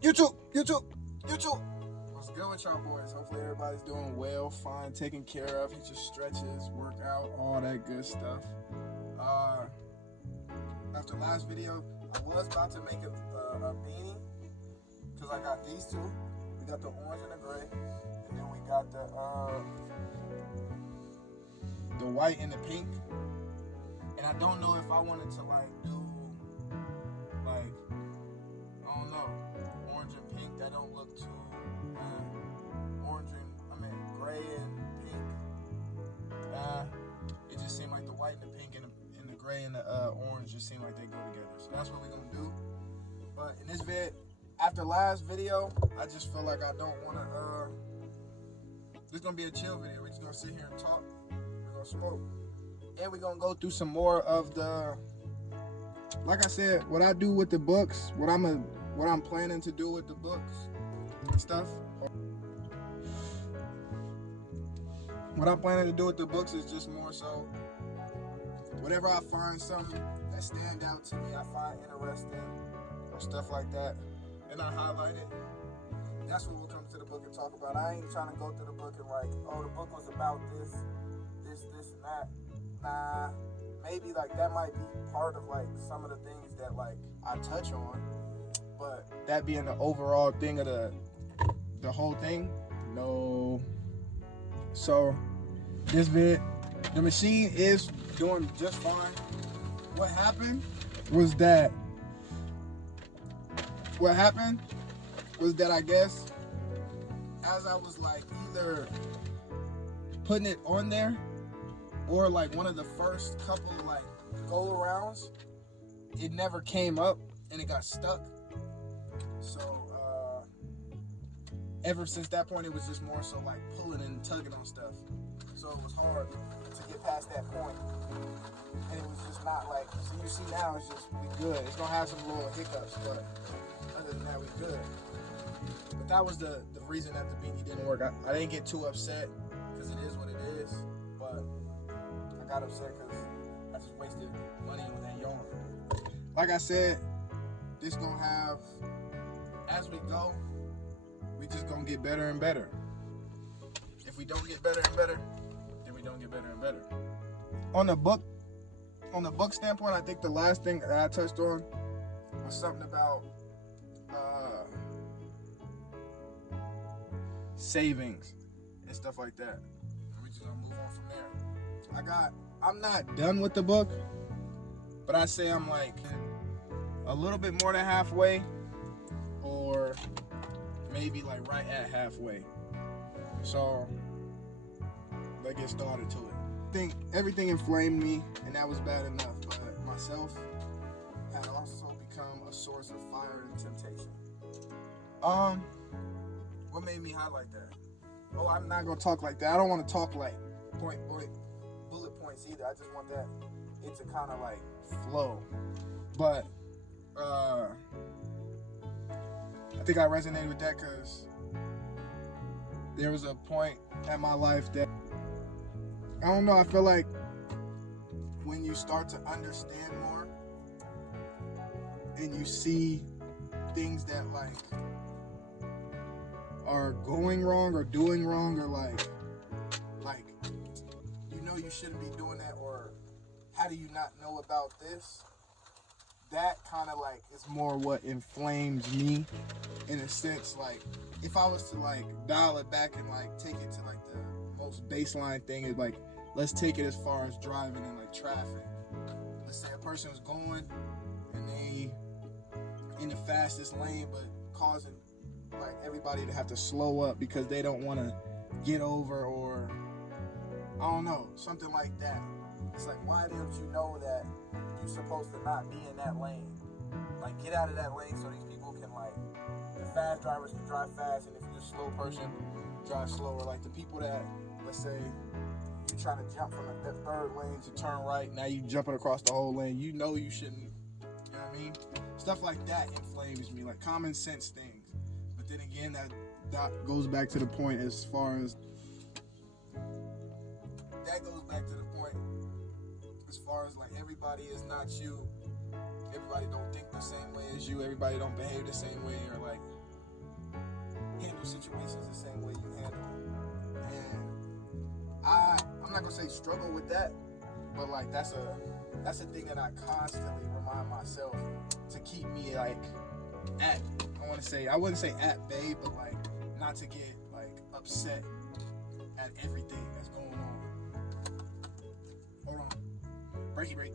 YouTube, YouTube, YouTube. What's good with y'all boys? Hopefully everybody's doing well, fine, taken care of. He just stretches, work out, all that good stuff. After last video, I was about to make a beanie because I got these two. We got the orange and the gray, and then we got the white and the pink. And I don't know if I wanted to do I don't know, orange and pink. That don't look too gray and pink. It just seemed like the white and the pink and the gray and the orange just seem like they go together. So that's what we're gonna do. But in this after last video, I just feel like I don't wanna this is gonna be a chill video. We're just gonna sit here and talk. We're gonna smoke. And we're gonna go through some more of the, like I said, what I do with the books, what I'm planning to do with the books and stuff. What I'm planning to do with the books is just more so, whatever I find something that stand out to me, I find interesting or stuff like that, and I highlight it. That's what we'll come to the book and talk about. I ain't trying to go through the book and oh, the book was about this, and that. Nah, maybe that might be part of some of the things that I touch on, but that being the overall thing of the whole thing, no. So this the machine is doing just fine. What happened was that I guess as I was either putting it on there or one of the first couple go arounds, it never came up and it got stuck. So ever since that point, it was just more so pulling and tugging on stuff. So it was hard to get past that point. And it was just not so you see now it's just, we good. It's gonna have some little hiccups, but other than that, we good. But that was the reason that the beanie didn't work. I didn't get too upset because it is what it is, but I got upset because I just wasted money on that yarn. Like I said, this gonna have, as we go, we just gonna get better and better. If we don't get better and better, then we don't get better and better. On the book standpoint, I think the last thing that I touched on was something about savings and stuff like that. And we just gonna move on from there. I'm not done with the book, but I say I'm a little bit more than halfway, or maybe right at halfway. So let's get started to it. I think everything inflamed me, and that was bad enough, but myself had also become a source of fire and temptation. What made me highlight that? Oh, I'm not gonna talk like that. I don't want to talk point bullet points either. I just want it to kind of flow. But I think I resonated with that because there was a point in my life that, I don't know, I feel like when you start to understand more and you see things that are going wrong or doing wrong, or you shouldn't be doing that, or how do you not know about this? That kind of is more what inflames me, in a sense. If I was to dial it back and take it to the most baseline thing, is let's take it as far as driving in traffic. Let's say a person is going and they in the fastest lane, but causing everybody to have to slow up because they don't want to get over, or I don't know, something like that. It's why don't you know that you're supposed to not be in that lane? Get out of that lane so these people can the fast drivers can drive fast, and if you're a slow person, drive slower. The people that, let's say you're trying to jump from the third lane to turn right, now you jumping across the whole lane. You know you shouldn't, you know what I mean? Stuff like that inflames me, common sense things. But then again, that goes back to the point as far as everybody is not you. Everybody don't think the same way as you. Everybody don't behave the same way, or handle situations the same way you handle them. And I'm not gonna say struggle with that, but like that's a thing that I constantly remind myself to keep me like at, I wouldn't say at bay, but like not to get like upset at everything that's going on. Hold on. Breaky break.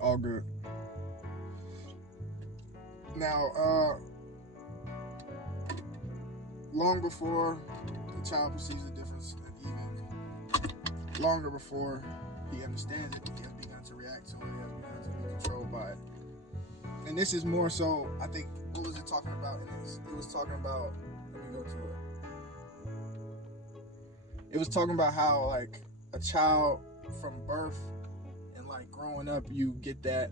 All good. Now, long before the child perceives the difference, and even longer before he understands it, he has begun to react to it, he has begun to be controlled by it. And this is more so, I think, what was it talking about in this? It was talking about, let me go to it. It was talking about how, like, a child from birth and, like, growing up, you get that,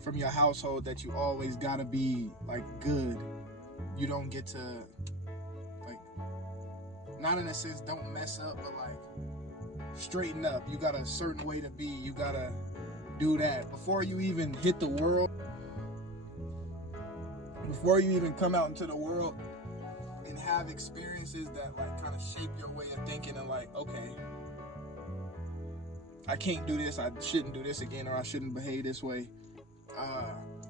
from your household, that you always gotta be, like, good. You don't get to, like, not in a sense, don't mess up, but, like, straighten up. You got a certain way to be. You gotta do that. Before you even hit the world, before you even come out into the world and have experiences that, like, kind of shape your way of thinking and, like, okay, I can't do this, I shouldn't do this again, or I shouldn't behave this way.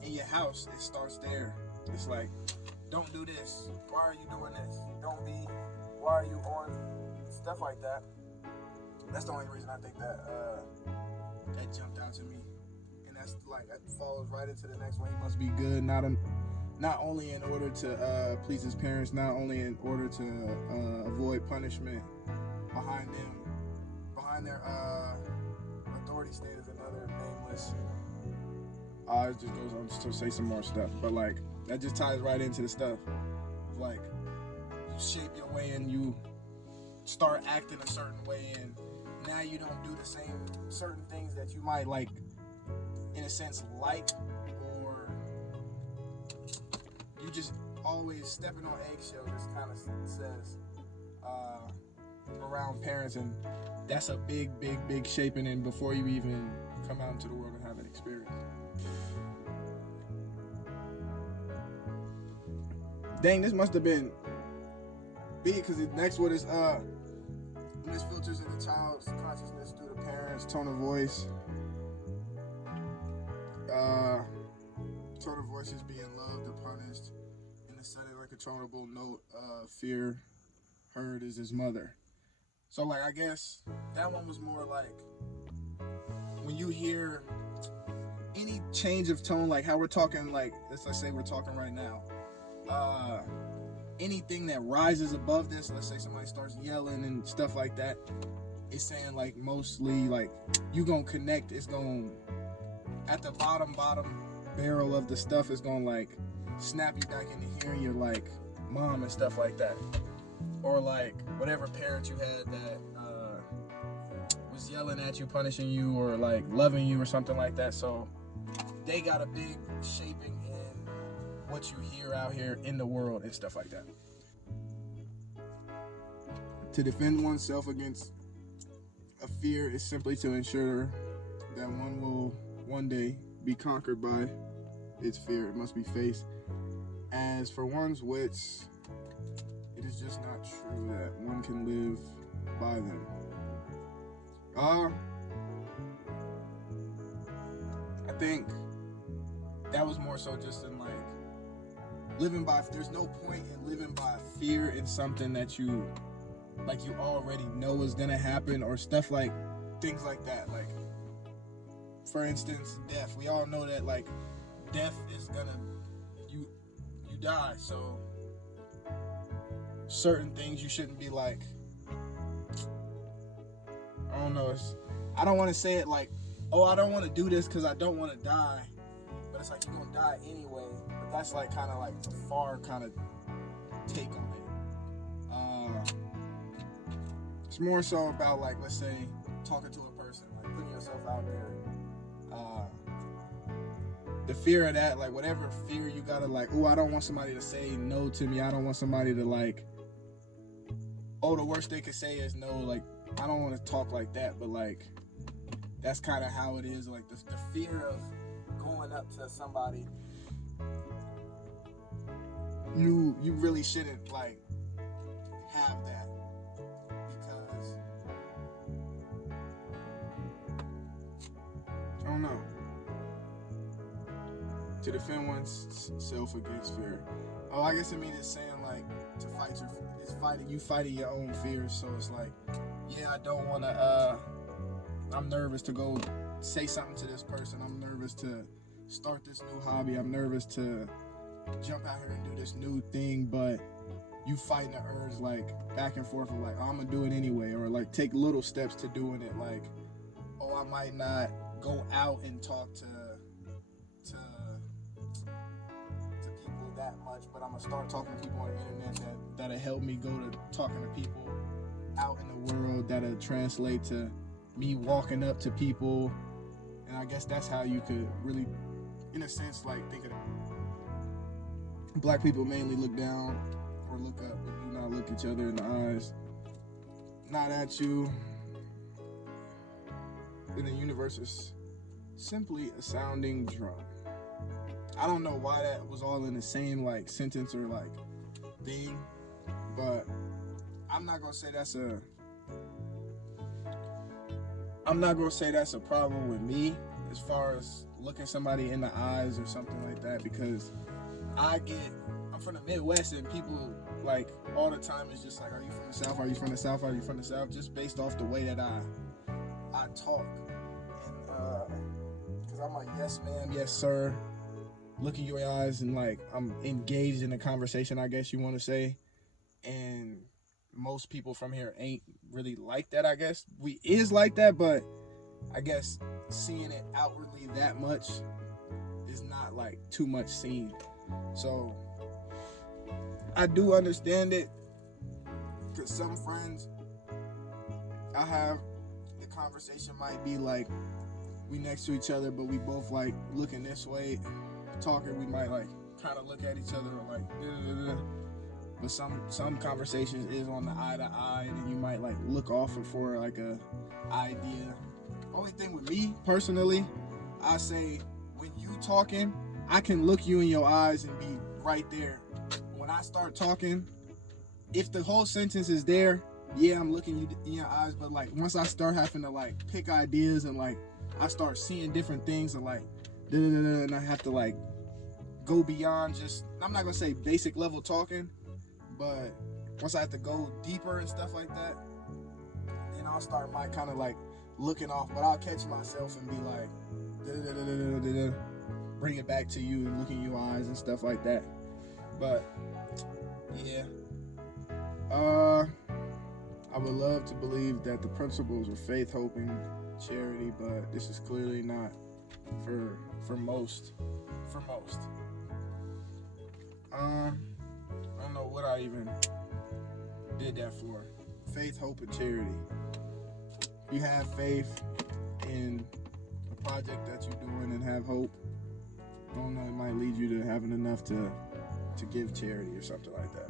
In your house, it starts there. It's like, don't do this. Why are you doing this? Don't be. Why are you on stuff like that? That's the only reason I think that that jumped out to me, and that's like that follows right into the next one. He must be good, not only in order to please his parents, not only in order to avoid punishment behind their authority state is another nameless. It just goes on to say some more stuff, but like that just ties right into the stuff of like you shape your way and you start acting a certain way, and now you don't do the same certain things that you might like, in a sense, like, or you just always stepping on eggshells. Just kind of says around parents, and that's a big shaping in before you even come out into the world and have an experience. Dang, this must have been big, because the next one is when this filters in the child's consciousness through the parents' tone of voice. Tone of voice is being loved or punished in a sudden uncontrollable note of fear heard is his mother. So like I guess that one was more like when you hear any change of tone, like how we're talking, like let's say we're talking right now. Anything that rises above this, let's say somebody starts yelling and stuff like that, it's saying like mostly like you gonna connect, it's gonna at the bottom barrel of the stuff is gonna like snap you back into hearing your like mom and stuff like that, or like whatever parent you had that was yelling at you, punishing you, or like loving you or something like that. So they got a big shaping in what you hear out here in the world and stuff like that. To defend oneself against a fear is simply to ensure that one will one day be conquered by its fear. It must be faced. As for one's wits, it is just not true that one can live by them. I think that was more so just in like living by, there's no point in living by fear in something that you like you already know is gonna happen, or stuff like things like that. Like for instance, death. We all know that like death is gonna you die, so certain things you shouldn't be like, I don't know, I don't want to say it like, oh, I don't want to do this because I don't want to die, but it's like you're gonna die anyway. But that's like kind of like a far kind of take on it. It's more so about like, let's say, talking to a person, like putting yourself out there. The fear of that, like whatever fear you gotta like, oh, I don't want somebody to say no to me. I don't want somebody to like, oh, the worst they could say is no. Like, I don't want to talk like that, but like that's kind of how it is. Like the fear of going up to somebody, you really shouldn't like have that, because I don't know. To defend oneself against fear. Oh, I guess it means it's saying like to fight it's fighting your own fears. So it's like, yeah, I don't want to. I'm nervous to go say something to this person. I'm nervous to start this new hobby. I'm nervous to jump out here and do this new thing, but you fighting the urge like back and forth of like, oh, I'm gonna do it anyway, or like take little steps to doing it. Like, oh, I might not go out and talk to people that much, but I'm gonna start talking to people on the internet that'll help me go to talking to people out in the world, that'll translate to me walking up to people. And I guess that's how you could really, in a sense, like think of it. Black people mainly look down or look up, but do not look each other in the eyes. Not at you. And the universe is simply a sounding drum. I don't know why that was all in the same like sentence or like thing, but I'm not gonna say that's a problem with me as far as looking somebody in the eyes or something like that, because I'm from the Midwest, and people like all the time is just like, are you from the South? Are you from the South? Are you from the South? Just based off the way that I talk, and because I'm like, yes ma'am, yes sir, look in your eyes, and like I'm engaged in a conversation, I guess you want to say. And most people from here ain't really like that. I guess we is like that, but I guess seeing it outwardly that much is not like too much seen. So I do understand it, because some friends I have, the conversation might be like we next to each other, but we both like looking this way, talking. We might like kind of look at each other like, but some conversations is on the eye to eye, and then you might like look off for like a idea. Only thing with me personally, I say when you talking, I can look you in your eyes and be right there. When I start talking, if the whole sentence is there, yeah, I'm looking you in your eyes, but like once I start having to like pick ideas and like I start seeing different things and like and I have to like go beyond just, I'm not gonna say basic level talking, but once I have to go deeper and stuff like that, then I'll start my kind of like looking off, but I'll catch myself and be like bring it back to you and look in your eyes and stuff like that. But yeah, I would love to believe that the principles of faith, hope, and charity, but this is clearly not for most. I don't know what I even did that for. Faith, hope, and charity. You have faith in a project that you're doing and have hope. I don't know, it might lead you to having enough to give charity or something like that.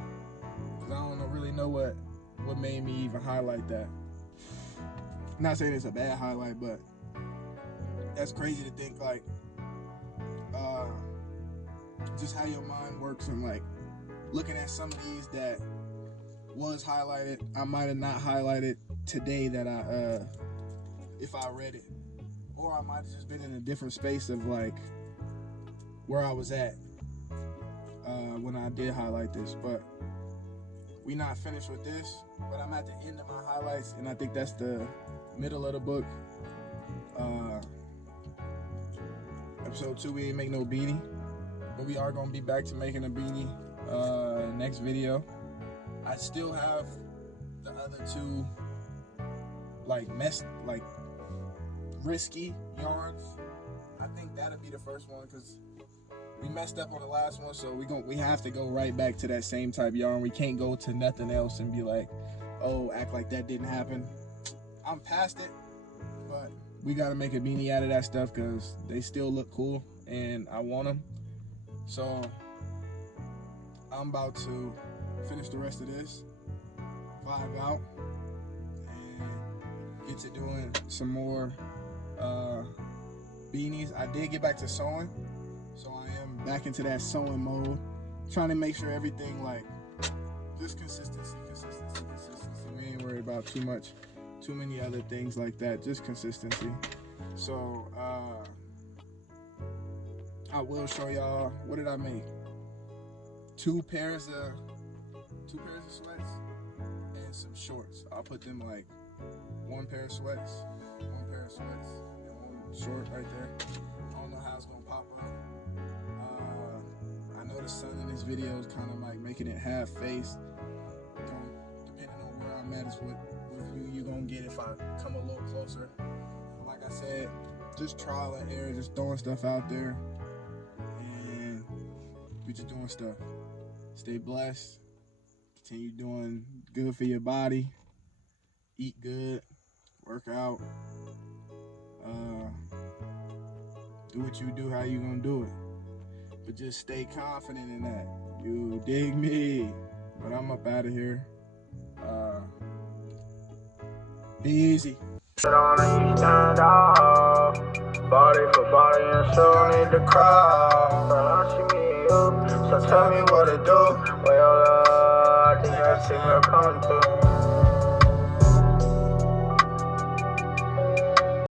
Because I don't really know what made me even highlight that. I'm not saying it's a bad highlight, but that's crazy to think like just how your mind works, and like looking at some of these that was highlighted, I might have not highlighted today that if I read it, or I might have just been in a different space of like where I was at when I did highlight this. But we not finished with this, but I'm at the end of my highlights, and I think that's the middle of the book. Episode 2, we ain't make no beanie, but we are gonna be back to making a beanie next video. I still have the other two like risky yarns. I think that'll be the first one, because we messed up on the last one, so we have to go right back to that same type yarn. We can't go to nothing else and be like, oh, act like that didn't happen. I'm past it, but we gotta make a beanie out of that stuff because they still look cool and I want them. So I'm about to finish the rest of this, vibe out, and get to doing some more beanies. I did get back to sewing, so I am back into that sewing mode, trying to make sure everything like just consistency. We ain't worried about too many other things like that, just consistency. So I will show y'all, what did I make? Two pairs of sweats and some shorts. I'll put them like one pair of sweats, and one short right there. I don't know how it's gonna pop up. I know the sun in this video is kind of like making it half faced. Depending on where I'm at is what view you're gonna get if I come a little closer. But like I said, just trial and error, just throwing stuff out there, and we just doing stuff. Stay blessed. Continue doing good for your body. Eat good. Work out. Do what you do, how you gonna do it. But just stay confident in that. You dig me? But I'm up out of here. Be easy. Body for body and still need the crowd. So tell me what to do. Well, I think I see where I'm coming to.